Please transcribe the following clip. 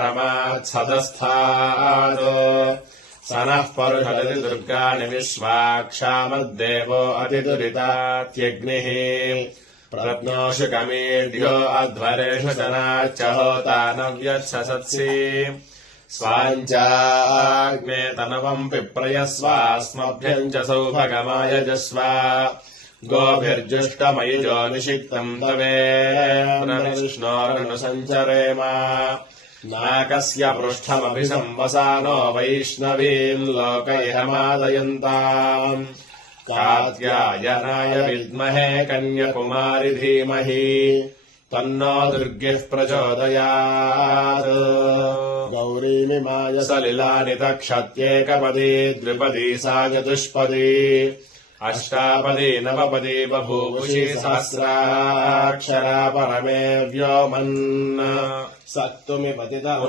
परमात्सदस्थात् स नः परुषदति दुर्गाणि विश्वाक्षामद्देवो अतिदुरितात्यग्निः प्रज्ञोषुकमीड्यो अध्वरेषु जनाच्च होता नव्यच्छसत्सि स्वाञ्चाग्ने तनवम् पिप्रयस्वास्मभ्यम् च सौभगमायजस्व गोभिर्जुष्टमयुजो निषिक्तम् तवेर्विष्णोरनुसञ्चरेम नाकस्य पृष्ठमभिसंवसानो वैष्णवीम् लोकैहमादयन्ताम् कात्यायनाय विद्महे कन्याकुमारि धीमहि तन्नो दुर्गिः प्रचोदयात् गौरीमिमाय सलिलानि तक्षत्येकपदी द्विपदी सा चतुष्पदी अष्टापदी नवपदी बभूवुषी सहस्राक्षरा परमे व्योमन् सक्तुमिपतित